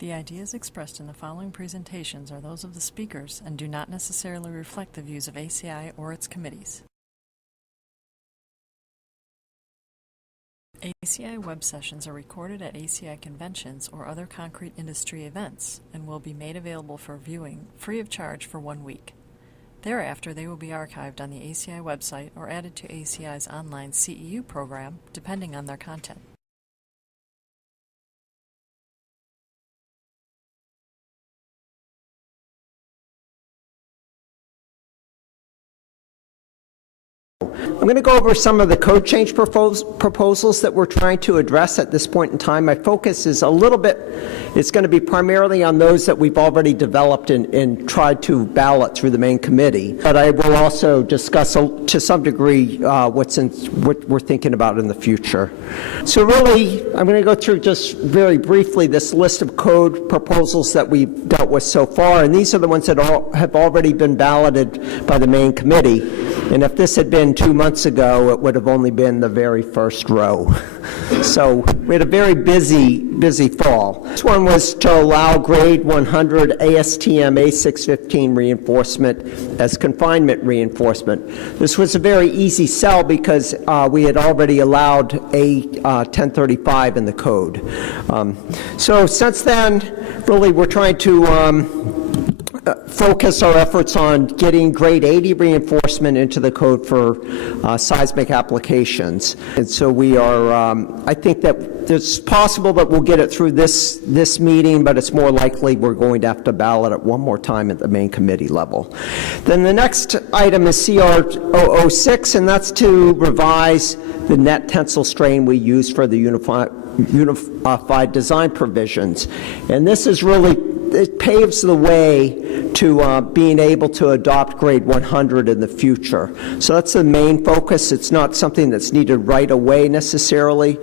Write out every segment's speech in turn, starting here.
The ideas expressed in the following presentations are those of the speakers and do not necessarily reflect the views of ACI or its committees. ACI web sessions are recorded at ACI conventions or other concrete industry events and will be made available for viewing free of charge for 1 week. Thereafter, they will be archived on the ACI website or added to ACI's online CEU program, depending on their content. I'm going to go over some of the code change proposals that we're trying to address at this point in time. My focus is a little bit, it's going to be primarily on those that we've already developed and tried to ballot through the main committee. But I will also discuss to some degree what we're thinking about in the future. So really, I'm going to go through just very briefly this list of code proposals that we've dealt with so far. And these are the ones that have already been balloted by the main committee. And if this had been 2 months ago, it would have only been the very first row. So we had a very busy fall. This one was to allow grade 100 ASTM A615 reinforcement as confinement reinforcement. This was a very easy sell because we had already allowed A1035 in the code. So since then, really we're trying to focus our efforts on getting grade 80 reinforcement into the code for seismic applications. And so we are, I think that it's possible that we'll get it through this meeting, but it's more likely we're going to have to ballot it one more time at the main committee level. Then the next item is CR 006, and that's to revise the net tensile strain we use for the unified design provisions. And this is really, it paves the way to being able to adopt grade 100 in the future. So that's the main focus. It's not something that's needed right away necessarily,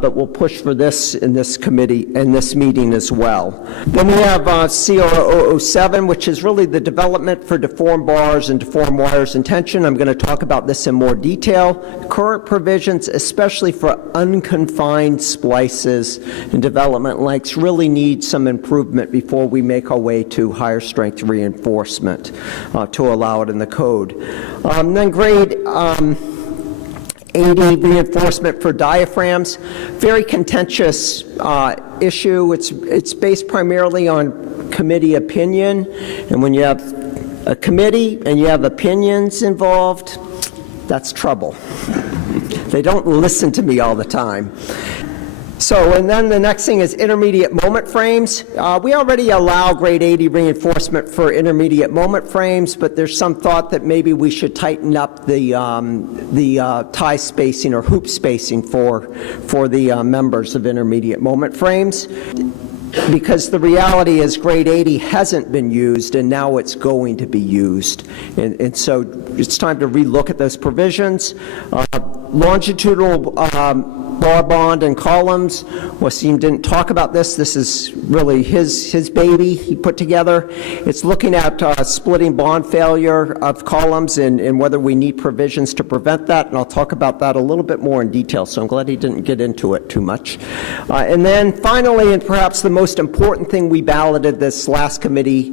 but we'll push for this in this committee, in this meeting as well. Then we have CR 007, which is really the development for deformed bars and deformed wires in tension. I'm going to talk about this in more detail. Current provisions, especially for unconfined splices and development lengths, really need some improvement before we make our way to higher strength reinforcement to allow it in the code. Then grade 80 reinforcement for diaphragms, very contentious issue. It's based primarily on committee opinion, and when you have a committee and you have opinions involved, that's trouble. They don't listen to me all the time. So, and then the next thing is intermediate moment frames. We already allow grade 80 reinforcement for intermediate moment frames, but there's some thought that maybe we should tighten up the tie spacing or hoop spacing for the members of intermediate moment frames. Because the reality is grade 80 hasn't been used and now it's going to be used. And so it's time to relook at those provisions. Longitudinal bar bond and columns. Wasim didn't talk about this. This is really his baby he put together. It's looking at splitting bond failure of columns and whether we need provisions to prevent that, and I'll talk about that a little bit more in detail, so I'm glad he didn't get into it too much. And then finally, and perhaps the most important thing we balloted this last committee,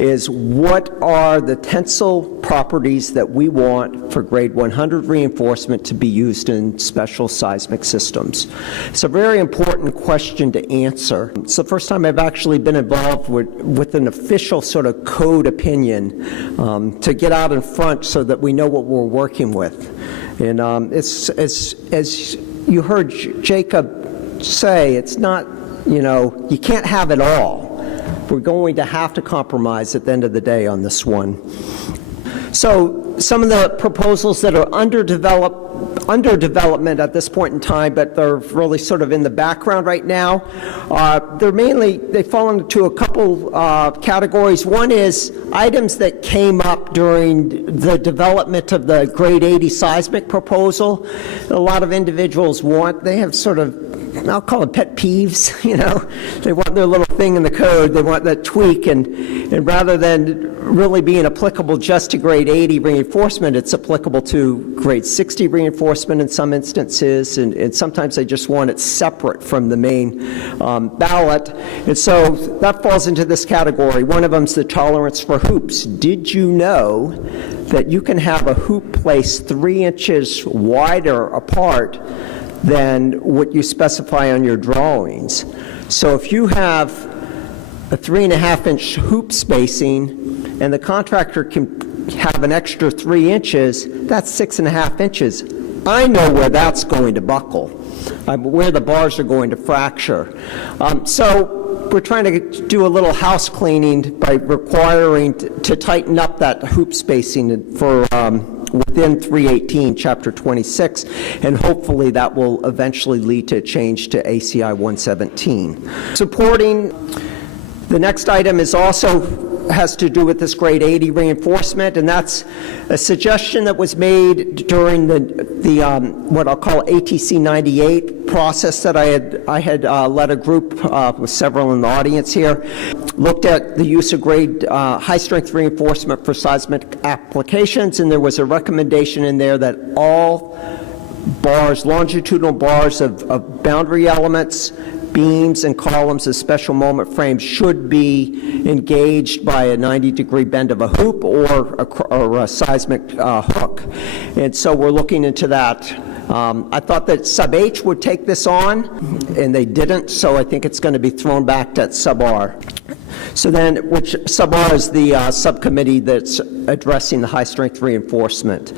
is what are the tensile properties that we want for grade 100 reinforcement to be used in special seismic systems. It's a very important question to answer. It's the first time I've actually been involved with an official sort of code opinion to get out in front so that we know what we're working with. And as you heard Jacob say, it's not, you can't have it all. We're going to have to compromise at the end of the day on this one. So some of the proposals that are under development at this point in time, but they're really sort of in the background right now, they fall into a couple categories. One is items that came up during the development of the grade 80 seismic proposal. A lot of individuals they have sort of I'll call it pet peeves, They want their little thing in the code, they want that tweak, and rather than really being applicable just to grade 80 reinforcement, it's applicable to grade 60 reinforcement in some instances, and sometimes they just want it separate from the main ballot. And so that falls into this category. One of them is the tolerance for hoops. Did you know that you can have a hoop placed 3 inches wider apart than what you specify on your drawings? So if you have a 3.5-inch hoop spacing and the contractor can have an extra 3 inches, that's 6.5 inches. I know where that's going to buckle, where the bars are going to fracture. So we're trying to do a little house cleaning by requiring to tighten up that hoop spacing for within 318, Chapter 26, and hopefully that will eventually lead to a change to ACI 117. Supporting the next item is also has to do with this grade 80 reinforcement, and that's a suggestion that was made during the what I'll call ATC 98 process that I had led a group with several in the audience here, looked at the use of grade high strength reinforcement for seismic applications, and there was a recommendation in there that all bars, longitudinal bars of boundary elements, beams and columns of special moment frames should be engaged by a 90-degree bend of a hoop or a seismic hook. And so we're looking into that. I thought that sub H would take this on, and they didn't, so I think it's going to be thrown back to sub R. So then, which sub R is the subcommittee that's addressing the high strength reinforcement.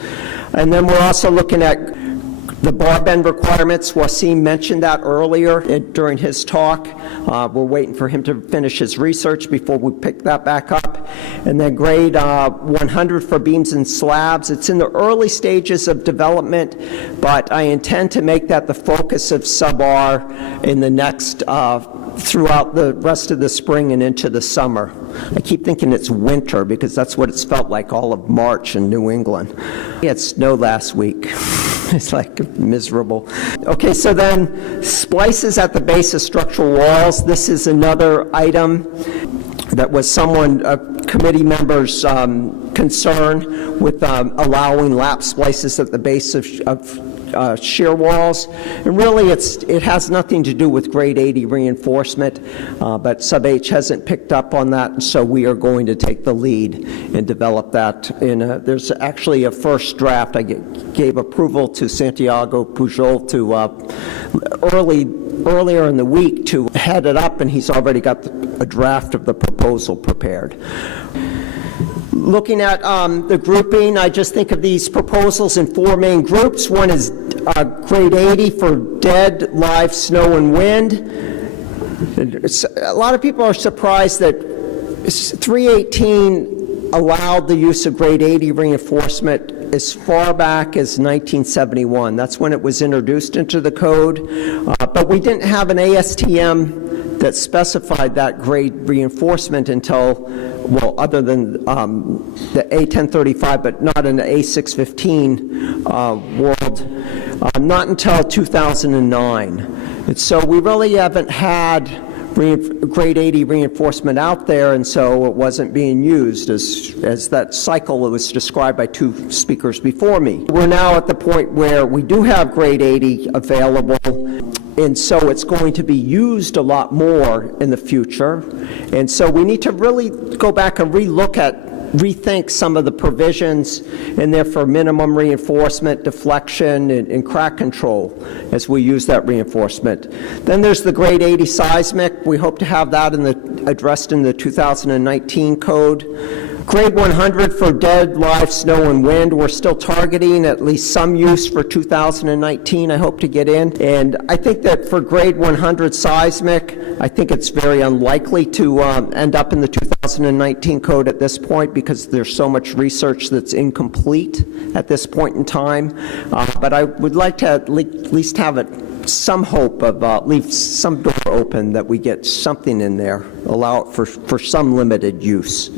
And then we're also looking at the bar bend requirements. Wasim mentioned that earlier during his talk. We're waiting for him to finish his research before we pick that back up. And then grade 100 for beams and slabs. It's in the early stages of development, but I intend to make that the focus of sub-R in the next, throughout the rest of the spring and into the summer. I keep thinking it's winter because that's what it's felt like all of March in New England. We had snow last week. It's like miserable. Okay, so then splices at the base of structural walls. This is another item that was a committee member's concern with allowing lap splices at the base of shear walls. And really it has nothing to do with grade 80 reinforcement, but sub H hasn't picked up on that, and so we are going to take the lead and develop that. There's actually a first draft. I gave approval to Santiago Pujol to earlier in the week to head it up, and he's already got a draft of the proposal prepared. Looking at the grouping, I just think of these proposals in 4 main groups. One is grade 80 for dead, live, snow, and wind. A lot of people are surprised that 318 allowed the use of grade 80 reinforcement as far back as 1971. That's when it was introduced into the code. But we didn't have an ASTM that specified that grade reinforcement until, well, other than the A1035, but not in the A615 world, not until 2009. And so we really haven't had grade 80 reinforcement out there, and so it wasn't being used as that cycle was described by 2 speakers before me. We're now at the point where we do have grade 80 available, and so it's going to be used a lot more in the future. And so we need to really go back and rethink some of the provisions in there for minimum reinforcement, deflection, and crack control as we use that reinforcement. Then there's the grade 80 seismic. We hope to have that addressed in the 2019 code. Grade 100 for dead, live, snow, and wind. We're still targeting at least some use for 2019, I hope to get in. And I think that for grade 100 seismic, I think it's very unlikely to end up in the 2019 code at this point because there's so much research that's incomplete at this point in time. But I would like to at least have some hope of leave some door open that we get something in there, allow it for some limited use.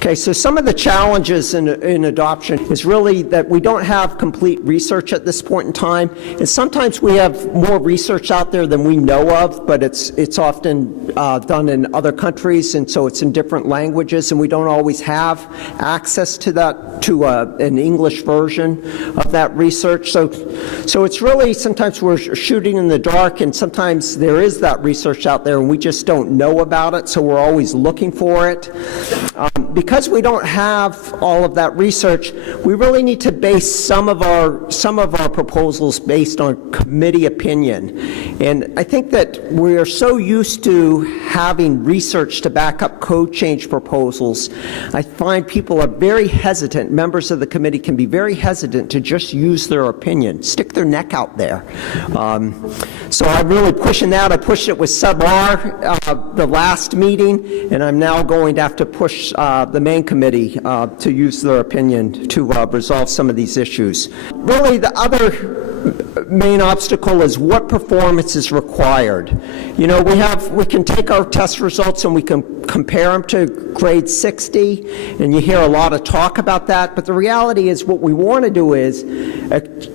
Okay, so some of the challenges in adoption is really that we don't have complete research at this point in time, and sometimes we have more research out there than we know of, but it's often done in other countries, and so it's in different languages, and we don't always have access to that, to an English version of that research. So it's really, sometimes we're shooting in the dark, and sometimes there is that research out there, and we just don't know about it, so we're always looking for it. Because we don't have all of that research, we really need to base some of our proposals based on committee opinion. And I think that we are so used to having research to back up code change proposals, I find people are very hesitant, members of the committee can be very hesitant to just use their opinion, stick their neck out there. So I'm really pushing that. I pushed it with sub-R the last meeting, and I'm now going to have to push the main committee to use their opinion to resolve some of these issues. Really, the other main obstacle is what performance is required. You know, we can take our test results and we can compare them to grade 60, and you hear a lot of talk about that, but the reality is what we want to do is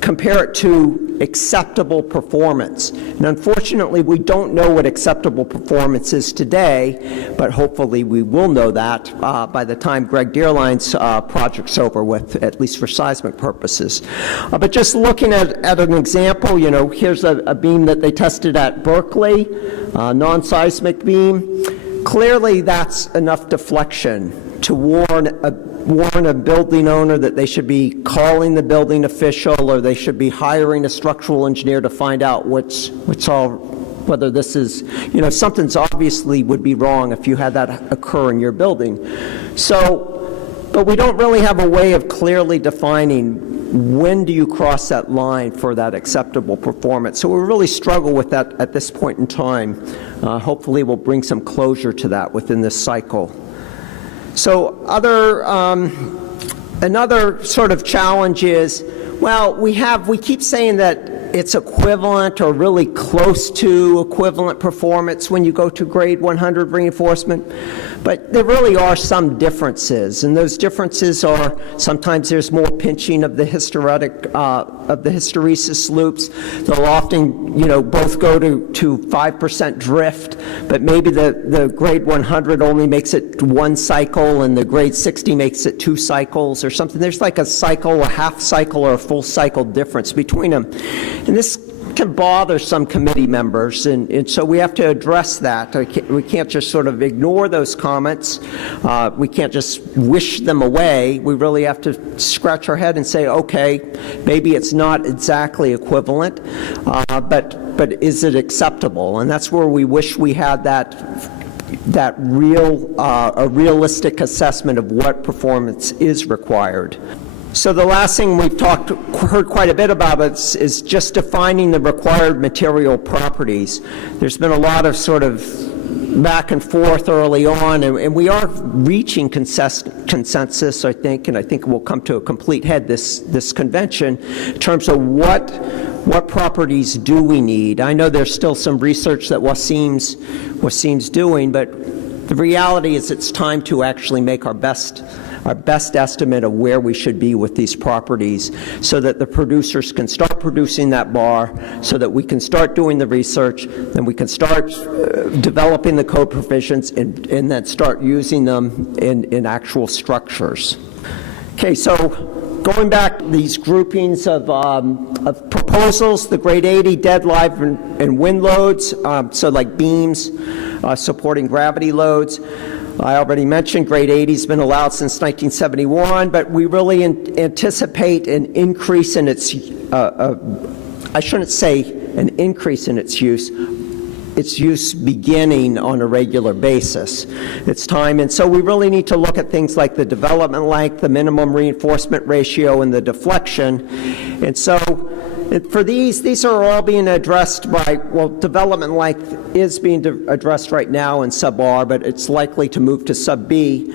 compare it to acceptable performance. And unfortunately, we don't know what acceptable performance is today, but hopefully we will know that by the time Greg Deerline's project's over with, at least for seismic purposes. But just looking at an example, you know, here's a beam that they tested at Berkeley, non-seismic beam. Clearly, that's enough deflection to warn a building owner that they should be calling the building official, or they should be hiring a structural engineer to find out whether this is, you know, something's obviously would be wrong if you had that occur in your building. So, but we don't really have a way of clearly defining when do you cross that line for that acceptable performance. So we really struggle with that at this point in time. Hopefully we'll bring some closure to that within this cycle. So another sort of challenge is, well, we keep saying that it's equivalent or really close to equivalent performance when you go to grade 100 reinforcement, but there really are some differences, and those differences are sometimes there's more pinching of the hysteresis loops. They'll often, you know, both go to 5% drift, but maybe the grade 100 only makes it one cycle and the grade 60 makes it 2 cycles or something. There's like a cycle, a half cycle, or a full cycle difference between them. And this can bother some committee members, and so we have to address that. We can't just sort of ignore those comments. We can't just wish them away. We really have to scratch our head and say, okay, maybe it's not exactly equivalent, but is it acceptable? And that's where we wish we had a realistic assessment of what performance is required. So the last thing we've heard quite a bit about is just defining the required material properties. There's been a lot of sort of back and forth early on, and we are reaching consensus, I think, and I think we'll come to a complete head this convention in terms of what properties do we need. I know there's still some research that Wasim's doing, but the reality is it's time to actually make our best estimate of where we should be with these properties so that the producers can start producing that bar, so that we can start doing the research, then we can start developing the code provisions and then start using them in actual structures. Okay, so going back, these groupings of proposals, the grade 80 dead, live, and wind loads, so like beams supporting gravity loads. I already mentioned grade 80 has been allowed since 1971, but we really anticipate an increase in its, I shouldn't say an increase in its use beginning on a regular basis. It's time, and so we really need to look at things like the development length, the minimum reinforcement ratio, and the deflection. And so for these are all being addressed by, well, development length is being addressed right now in sub-R, but it's likely to move to sub-B.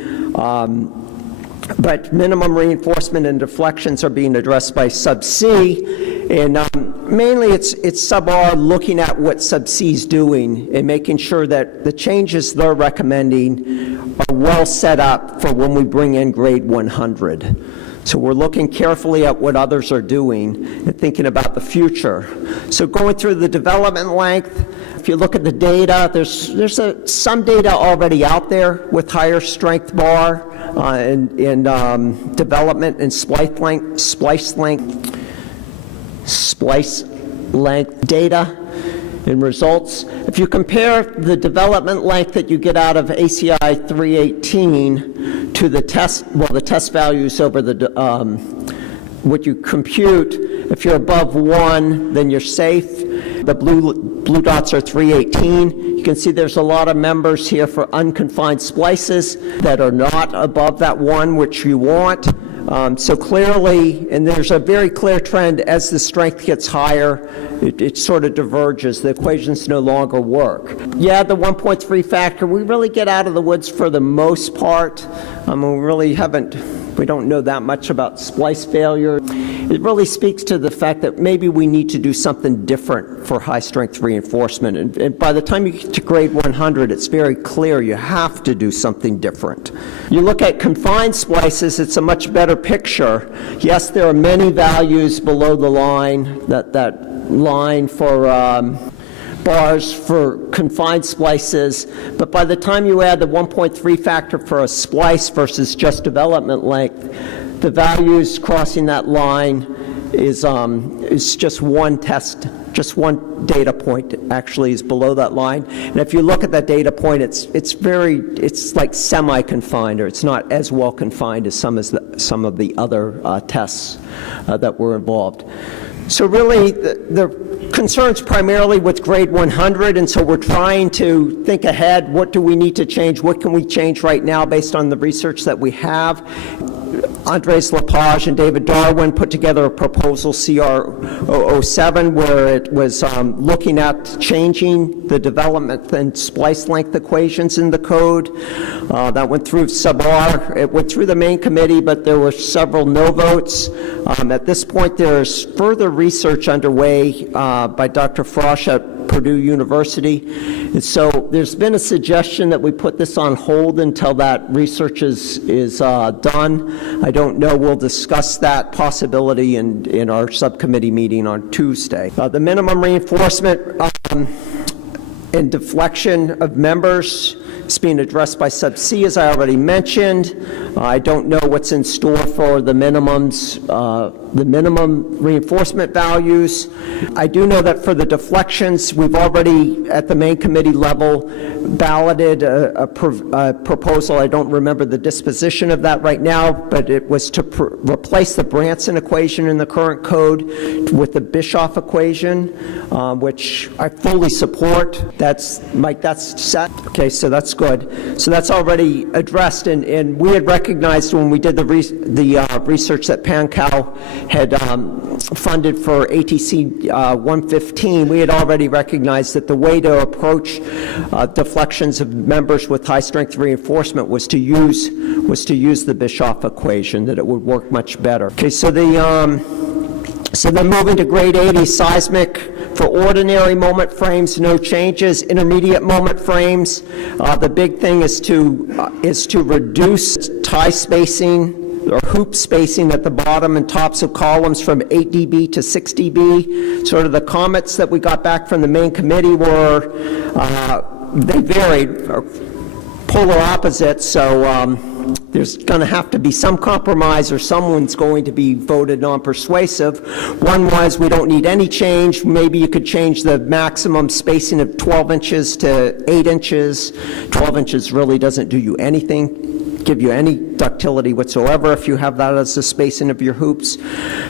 But minimum reinforcement and deflections are being addressed by sub-C, and mainly it's sub-R looking at what sub-C is doing and making sure that the changes they're recommending are well set up for when we bring in grade 100. So we're looking carefully at what others are doing and thinking about the future. So going through the development length, if you look at the data, there's some data already out there with higher strength bar in development and splice length data and results. If you compare the development length that you get out of ACI 318 to the test values over the what you compute, if you're above 1, then you're safe. The blue dots are 318. You can see there's a lot of members here for unconfined splices that are not above that 1, which you want. So clearly, and there's a very clear trend, as the strength gets higher, it sort of diverges. The equations no longer work. Yeah, the 1.3 factor, we really get out of the woods for the most part. We don't know that much about splice failure. It really speaks to the fact that maybe we need to do something different for high-strength reinforcement. And by the time you get to grade 100, it's very clear you have to do something different. You look at confined splices, it's a much better picture. Yes, there are many values below the line, that line for bars for confined splices, but by the time you add the 1.3 factor for a splice versus just development length, the values crossing that line is just one data point actually is below that line. And if you look at that data point, it's like semi-confined, or it's not as well confined as some of the other tests that were involved. So really, the concerns primarily with grade 100, and so we're trying to think ahead. What do we need to change? What can we change right now based on the research that we have? Andres Lepage and David Darwin put together a proposal, CR007, where it was looking at changing the development and splice length equations in the code. That went through sub-R. It went through the main committee, but there were several no votes. At this point, there's further research underway by Dr. Frosch at Purdue University. And so there's been a suggestion that we put this on hold until that research is done. I don't know. We'll discuss that possibility in our subcommittee meeting on Tuesday. The minimum reinforcement and deflection of members is being addressed by sub C, as I already mentioned. I don't know what's in store for the minimums, the minimum reinforcement values. I do know that for the deflections, we've already, at the main committee level, balloted a proposal. I don't remember the disposition of that right now, but it was to replace the Branson equation in the current code with the Bischoff equation, which I fully support. Mike, that's set. Okay, so that's good. So that's already addressed, and we had recognized when we did the research that PanCal had funded for ATC 115, we had already recognized that the way to approach deflections of members with high-strength reinforcement was to use the Bischoff equation, that it would work much better. Okay, so then moving to grade 80, seismic. For ordinary moment frames, no changes. Intermediate moment frames, the big thing is to reduce tie spacing or hoop spacing at the bottom and tops of columns from 8 dB to 6 dB. Sort of the comments that we got back from the main committee were, they varied, polar opposites, so there's going to have to be some compromise, or someone's going to be voted non-persuasive. One was, we don't need any change. Maybe you could change the maximum spacing of 12 inches to 8 inches. 12 inches really doesn't do you anything, give you any ductility whatsoever if you have that as the spacing of your hoops.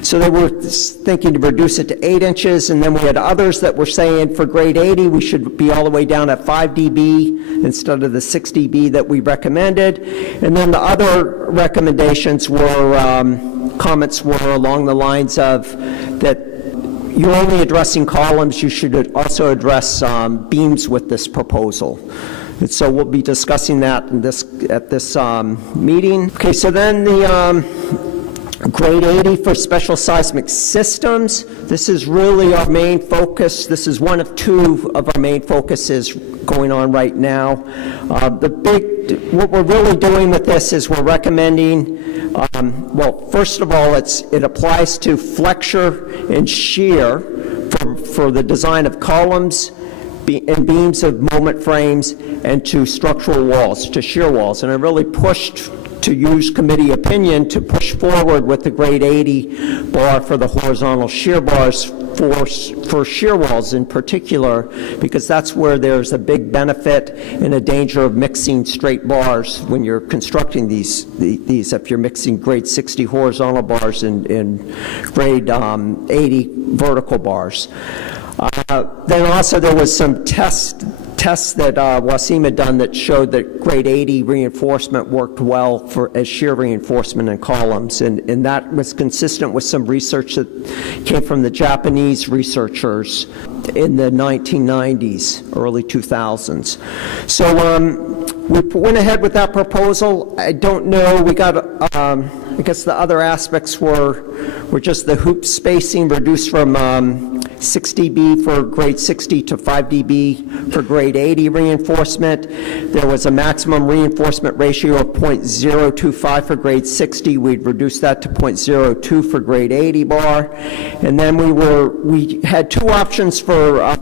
So they were thinking to reduce it to 8 inches, and then we had others that were saying for grade 80 we should be all the way down at 5 dB instead of the 6 dB that we recommended. And then the other recommendations were, comments were along the lines of that you're only addressing columns, you should also address beams with this proposal. And so we'll be discussing that at this meeting. Okay, so then the grade 80 for special seismic systems. This is really our main focus. This is one of two of our main focuses, going on right now. What we're really doing with this is we're recommending, well, first of all, it applies to flexure and shear for the design of columns and beams of moment frames and to structural walls, to shear walls. And I really pushed to use committee opinion to push forward with the grade 80 bar for the horizontal shear bars for shear walls in particular, because that's where there's a big benefit and a danger of mixing straight bars when you're constructing these if you're mixing grade 60 horizontal bars and grade 80 vertical bars. Then also there was some tests that Wasim had done that showed that grade 80 reinforcement worked well as shear reinforcement in columns, and that was consistent with some research that came from the Japanese researchers in the 1990s, early 2000s. So we went ahead with that proposal. I don't know, we got, I guess the other aspects were just the hoop spacing reduced from 6 dB for grade 60 to 5 dB for grade 80 reinforcement. There was a maximum reinforcement ratio of 0.025 for grade 60. We'd reduced that to 0.02 for grade 80 bar. And then we had two options for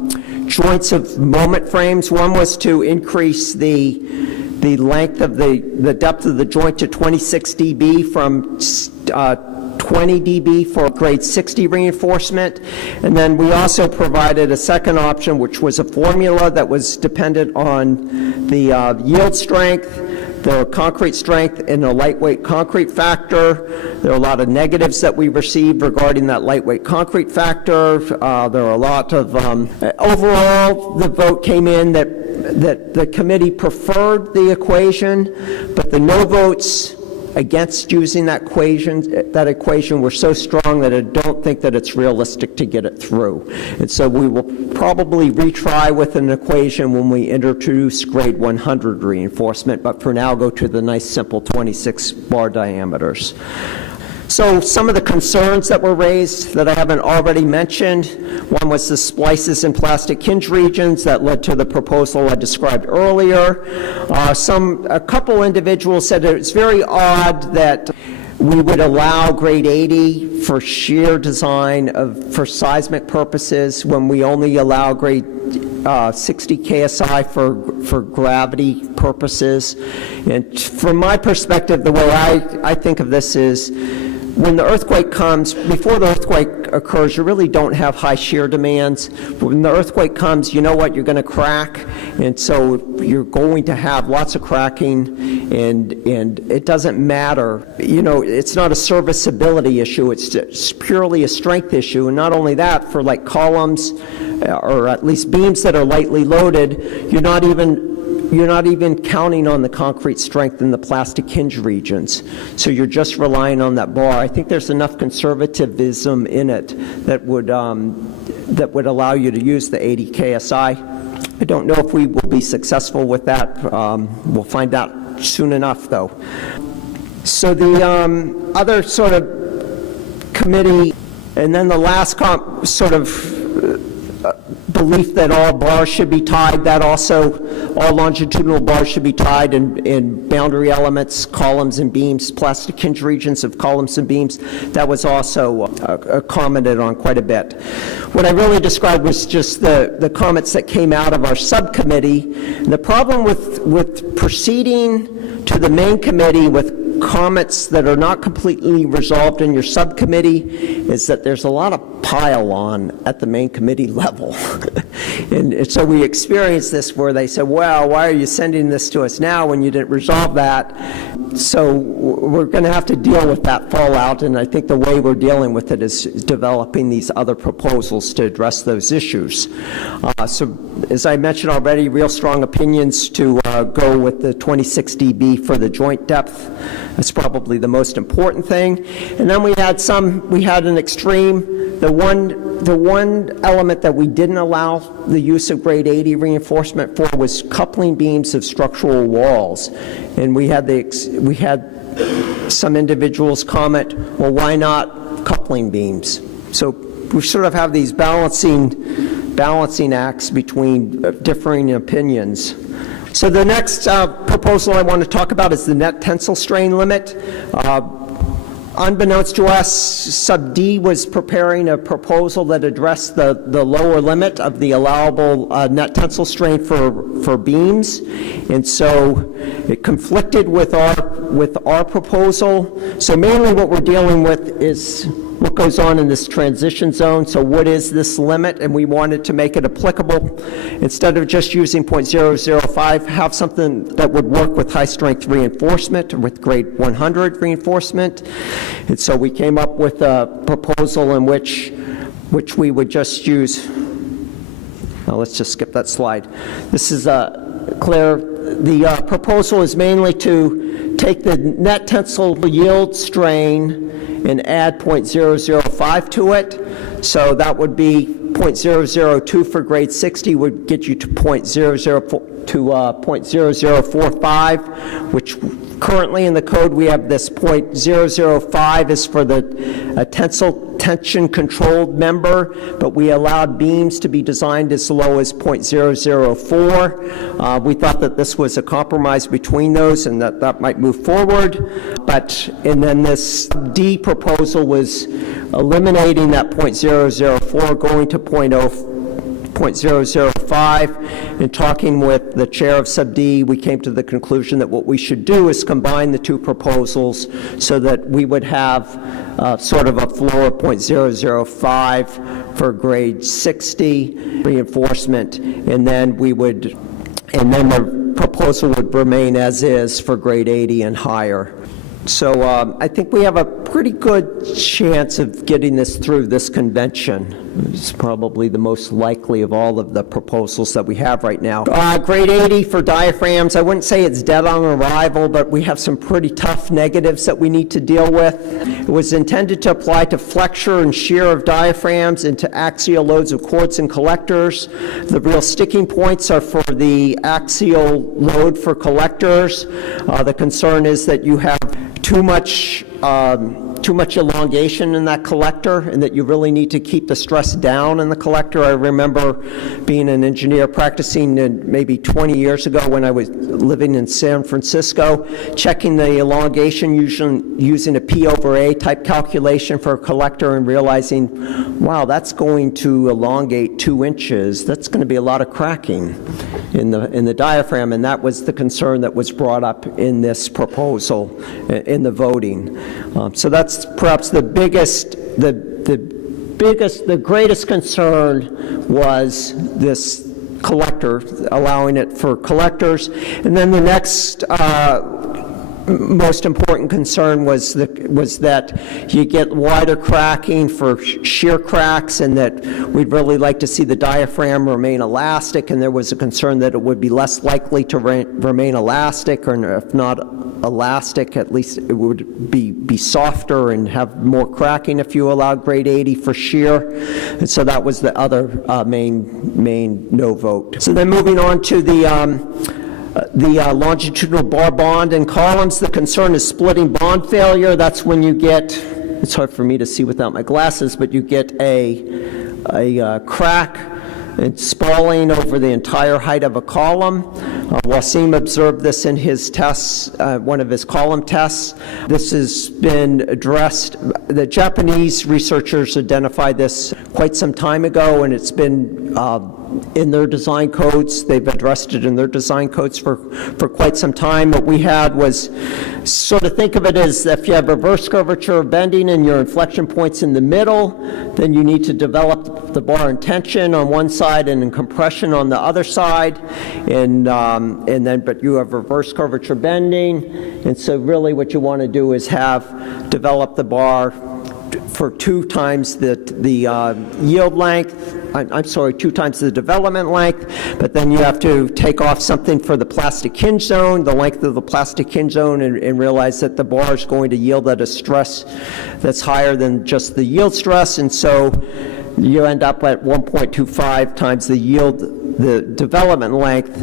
joints of moment frames. One was to increase the length of the depth of the joint to 26 dB from 20 dB for grade 60 reinforcement. And then we also provided a second option, which was a formula that was dependent on the yield strength, the concrete strength, and the lightweight concrete factor. There are a lot of negatives that we received regarding that lightweight concrete factor. There are a lot of, overall, the vote came in that the committee preferred the equation, but the no votes against using that equation were so strong that I don't think that it's realistic to get it through. And so we will probably retry with an equation when we introduce grade 100 reinforcement, but for now go to the nice simple 26 bar diameters. So some of the concerns that were raised that I haven't already mentioned, one was the splices in plastic hinge regions that led to the proposal I described earlier. A couple individuals said that it's very odd that we would allow grade 80 for shear design for seismic purposes when we only allow grade 60 KSI for gravity purposes. And from my perspective, the way I think of this is, when the earthquake comes, before the earthquake occurs, you really don't have high shear demands. When the earthquake comes, you know what, you're going to crack, and so you're going to have lots of cracking, and it doesn't matter. You know, it's not a serviceability issue, it's purely a strength issue. And not only that, for like columns, or at least beams that are lightly loaded, you're not even counting on the concrete strength in the plastic hinge regions. So you're just relying on that bar. I think there's enough conservatism in it that would allow you to use the 80 KSI. I don't know if we will be successful with that. We'll find out soon enough, though. So the other sort of committee, and then the last sort of belief that all bars should be tied, that also all longitudinal bars should be tied in boundary elements, columns and beams, plastic hinge regions of columns and beams. That was also commented on quite a bit. What I really described was just the comments that came out of our subcommittee. And the problem with proceeding to the main committee with comments that are not completely resolved in your subcommittee is that there's a lot of pile on at the main committee level. And so we experienced this where they said, well, why are you sending this to us now when you didn't resolve that? So we're going to have to deal with that fallout, and I think the way we're dealing with it is developing these other proposals to address those issues. So as I mentioned already, real strong opinions to go with the 26 dB for the joint depth. That's probably the most important thing. And then we had an extreme. The one element that we didn't allow the use of grade 80 reinforcement for was coupling beams of structural walls. And we had some individuals comment, well, why not coupling beams? So we sort of have these balancing balancing acts between differing opinions. So the next proposal I want to talk about is the net tensile strain limit. Unbeknownst to us, Sub D was preparing a proposal that addressed the lower limit of the allowable net tensile strain for beams, and so it conflicted with our proposal. So mainly what we're dealing with is what goes on in this transition zone. So what is this limit? And we wanted to make it applicable. Instead of just using 0.005, have something that would work with high-strength reinforcement or with grade 100 reinforcement. And so we came up with a proposal in which we would just use, let's just skip that slide. This is Claire. The proposal is mainly to take the net tensile yield strain and add 0.005 to it. So that would be 0.002 for grade 60 would get you to 0.0045, which currently in the code we have this 0.005 is for the tensile tension controlled member, but we allowed beams to be designed as low as 0.004. We thought that this was a compromise between those and that might move forward. And then this D proposal was eliminating that 0.004, going to 0.005, and talking with the chair of Sub D, we came to the conclusion that what we should do is combine the two proposals so that we would have sort of a floor of 0.005 for grade 60 reinforcement, and then the proposal would remain as is for grade 80 and higher. So I think we have a pretty good chance of getting this through this convention. It's probably the most likely of all of the proposals that we have right now. Grade 80 for diaphragms, I wouldn't say it's dead on arrival, but we have some pretty tough negatives that we need to deal with. It was intended to apply to flexure and shear of diaphragms and to axial loads of cords and collectors. The real sticking points are for the axial load for collectors. The concern is that you have too much elongation in that collector, and that you really need to keep the stress down in the collector. I remember being an engineer practicing maybe 20 years ago when I was living in San Francisco, checking the elongation using a P/A type calculation for a collector and realizing, wow, that's going to elongate 2 inches. That's going to be a lot of cracking in the diaphragm, and that was the concern that was brought up in this proposal in the voting. So that's perhaps the greatest concern was this collector, allowing it for collectors. And then the next most important concern was that you get wider cracking for shear cracks, and that we'd really like to see the diaphragm remain elastic, and there was a concern that it would be less likely to remain elastic, or if not elastic, at least it would be softer and have more cracking if you allowed grade 80 for shear. And so that was the other main no vote. So then moving on to the longitudinal bar bond and columns, the concern is splitting bond failure. That's when you get, it's hard for me to see without my glasses, but you get a crack and spalling over the entire height of a column. Wasim observed this in his tests, one of his column tests. This has been addressed. The Japanese researchers identified this quite some time ago, and it's been in their design codes. They've addressed it in their design codes for quite some time. What we had was sort of think of it as if you have reverse curvature of bending and your inflection point's in the middle, then you need to develop the bar in tension on one side and in compression on the other side, but you have reverse curvature bending, and so really what you want to do is develop the bar for 2 times the yield length, 2 times the development length, but then you have to take off something for the plastic hinge zone, the length of the plastic hinge zone, and realize that the bar is going to yield at a stress that's higher than just the yield stress, and so you end up at 1.25 times the development length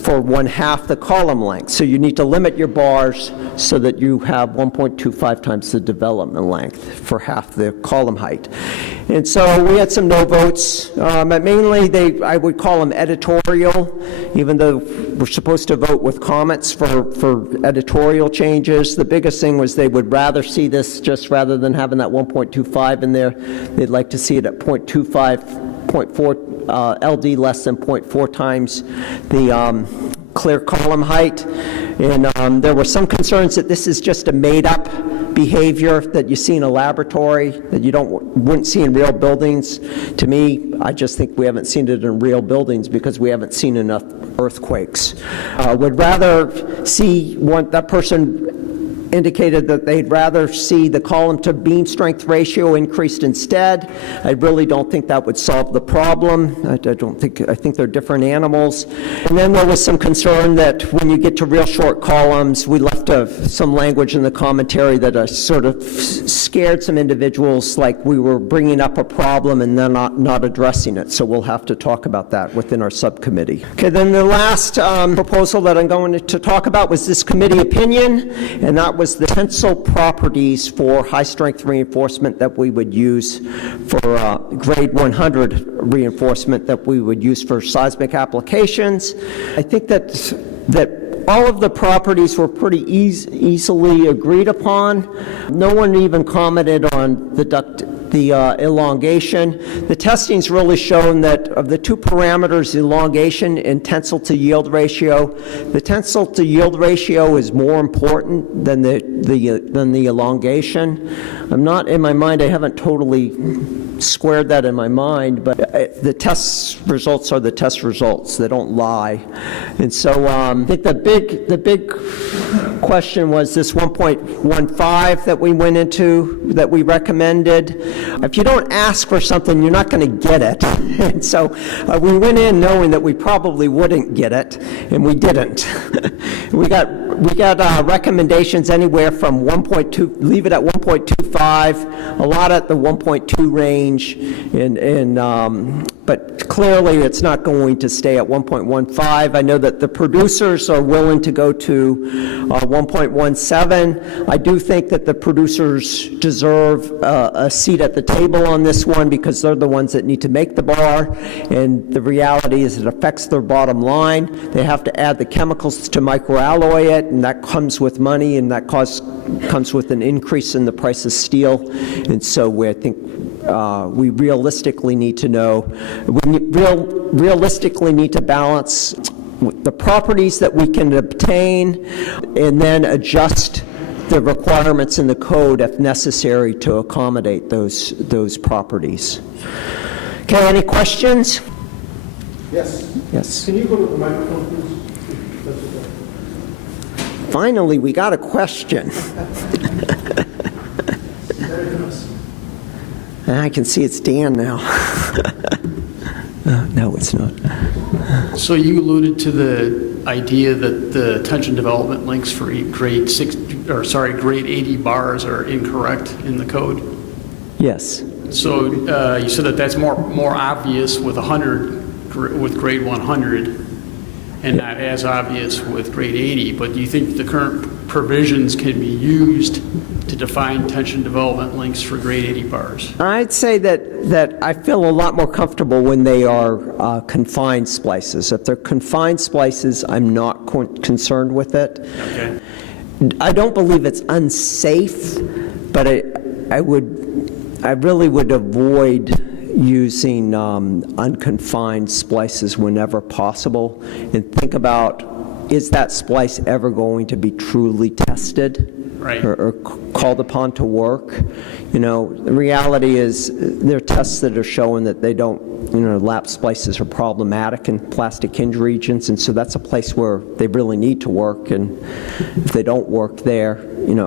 for 1/2 the column length. So you need to limit your bars so that you have 1.25 times the development length for half the column height. And so we had some no votes. Mainly, I would call them editorial, even though we're supposed to vote with comments for editorial changes. The biggest thing was they would rather see this, just rather than having that 1.25 in there, they'd like to see it at 0.25, 0.4 LD less than 0.4 times the clear column height. And there were some concerns that this is just a made-up behavior that you see in a laboratory that you wouldn't see in real buildings. To me, I just think we haven't seen it in real buildings because we haven't seen enough earthquakes. Would rather see that person indicated that they'd rather see the column to beam strength ratio increased instead. I really don't think that would solve the problem. I think they're different animals. And then there was some concern that when you get to real short columns, we left some language in the commentary that sort of scared some individuals, like we were bringing up a problem and then not addressing it. So we'll have to talk about that within our subcommittee. Okay, then the last proposal that I'm going to talk about was this committee opinion, and that was the tensile properties for high-strength reinforcement that we would use for grade 100 reinforcement that we would use for seismic applications. I think that all of the properties were pretty easily agreed upon. No one even commented on the elongation. The testing's really shown that of the two parameters, elongation and tensile to yield ratio, the tensile to yield ratio is more important than the elongation. I'm not, in my mind, I haven't totally squared that in my mind, but the test results are the test results. They don't lie. And so I think the big question was this 1.15 that we went into, that we recommended. If you don't ask for something, you're not going to get it. And so we went in knowing that we probably wouldn't get it, and we didn't. We got recommendations anywhere from 1.2, leave it at 1.25, a lot at the 1.2 range, but clearly it's not going to stay at 1.15. I know that the producers are willing to go to 1.17. I do think that the producers deserve a seat at the table on this one because they're the ones that need to make the bar, and the reality is it affects their bottom line. They have to add the chemicals to microalloy it, and that comes with money, and that comes with an increase in the price of steel. And so I think we realistically need to know, realistically need to balance the properties that we can obtain and then adjust the requirements in the code if necessary to accommodate those properties. Okay, any questions? Yes. Yes. Can you go to the microphone, please? Finally, we got a question. I can see it's Dan now. No, it's not. So you alluded to the idea that the tension development links for grade 80 bars are incorrect in the code. Yes. So you said that that's more obvious with 100 with grade 100 and not as obvious with grade 80. But do you think the current provisions can be used to define tension development links for grade 80 bars? I'd say that I feel a lot more comfortable when they are confined splices. If they're confined splices, I'm not concerned with it. Okay. I don't believe it's unsafe, but I really would avoid using unconfined splices whenever possible, and think about, is that splice ever going to be truly tested? Right. Or called upon to work? The reality is there are tests that are showing that they don't, lap splices are problematic in plastic hinge regions, and so that's a place where they really need to work, and if they don't work there,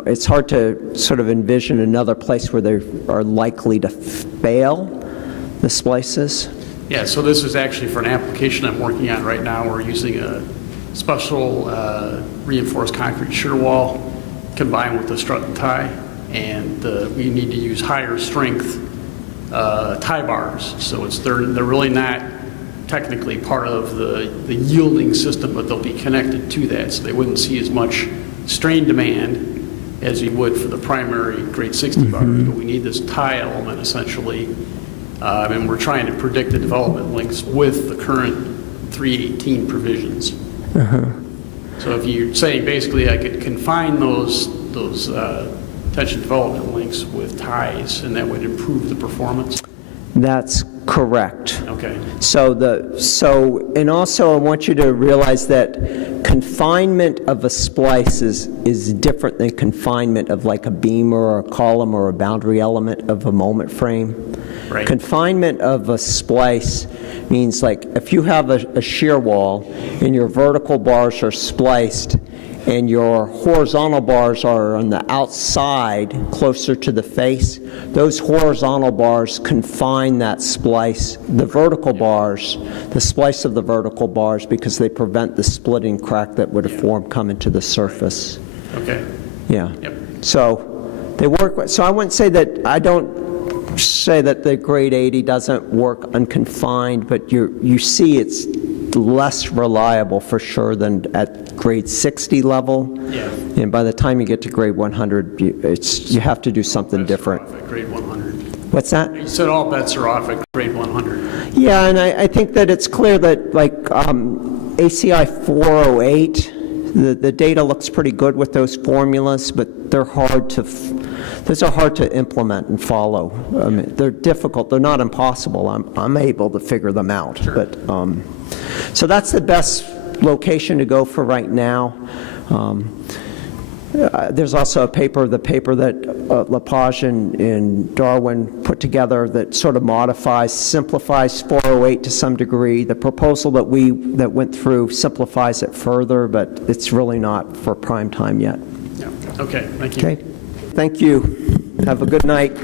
it's hard to sort of envision another place where they are likely to fail the splices. Yeah, so this is actually for an application I'm working on right now. We're using a special reinforced concrete shear wall combined with the strut and tie, and we need to use higher strength tie bars. So they're really not technically part of the yielding system, but they'll be connected to that, so they wouldn't see as much strain demand as you would for the primary grade 60 bars. But we need this tie element essentially, and we're trying to predict the development links with the current 318 provisions. So if you're saying basically I could confine those tension development links with ties, and that would improve the performance? That's correct. Okay. And also I want you to realize that confinement of a splice is different than confinement of like a beam or a column or a boundary element of a moment frame. Right. Confinement of a splice means like if you have a shear wall and your vertical bars are spliced and your horizontal bars are on the outside, closer to the face, those horizontal bars confine that splice, the vertical bars, the splice of the vertical bars, because they prevent the splitting crack that would have formed coming to the surface. Okay. Yeah. Yep. So they work, so I wouldn't say that, I don't say that the grade 80 doesn't work unconfined, but you see it's less reliable for sure than at grade 60 level. Yeah. And by the time you get to grade 100, you have to do something Bets different. are off at grade 100. What's that? You said all bets are off at grade 100. Yeah, and I think that it's clear that like ACI 408, the data looks pretty good with those formulas, but they're hard to those are hard to implement and follow. I mean, they're difficult. They're not impossible. I'm able to figure them out. Sure. But so that's the best location to go for right now. There's also the paper that Lepage and Darwin put together that sort of simplifies 408 to some degree. The proposal that went through simplifies it further, but it's really not for prime time yet. Yeah. Okay, thank you. Okay, thank you. Have a good night.